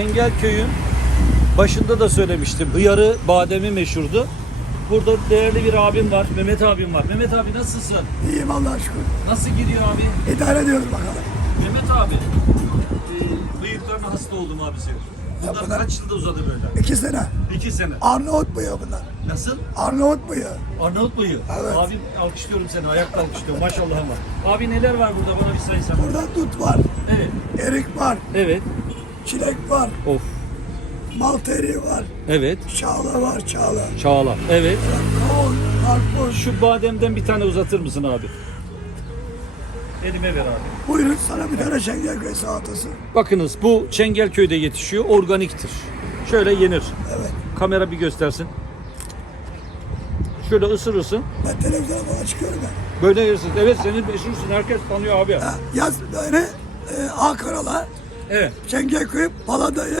Engelköy'ün başında da söylemiştim. Hıyarı, bademi meşhurdu. Burada değerli bir abim var. Mehmet abim var. Mehmet abi nasılsın? İyiyim Allah'a şükür. Nasıl gidiyor abi? İdare ediyoruz bakalım. Mehmet abi. E, bıyıklarına hasta oldum abi senin. Bunlar Yapma lan. kaç yılda uzadı böyle? İki sene. İki sene. Arnavut bıyığı bunlar. Nasıl? Arnavut bıyığı. Arnavut bıyığı. Evet. Abim alkışlıyorum seni. Ayakta alkışlıyorum. Maşallah var. Abi neler var burada? Bana bir saysan. Burada dut var, Evet. erik var, Evet. Çilek var, Of. eriği var, Evet. çağla var, çağla. Çağla. Evet. Kavun, karpuz. Şu bademden bir tane uzatır mısın abi? Elime ver abi. Buyurun sana bir tane Şengelköy salatası. Bakınız bu Çengelköy'de yetişiyor. Organiktir. Şöyle yenir. Evet. Kamera bir göstersin. Şöyle ısırırsın. Ben televizyona falan çıkıyorum ben. Böyle yersin. Evet senin meşhursun. Herkes tanıyor abi. Ha, yaz böyle e, Ankara'la Evet. Şengelköy Palada'yı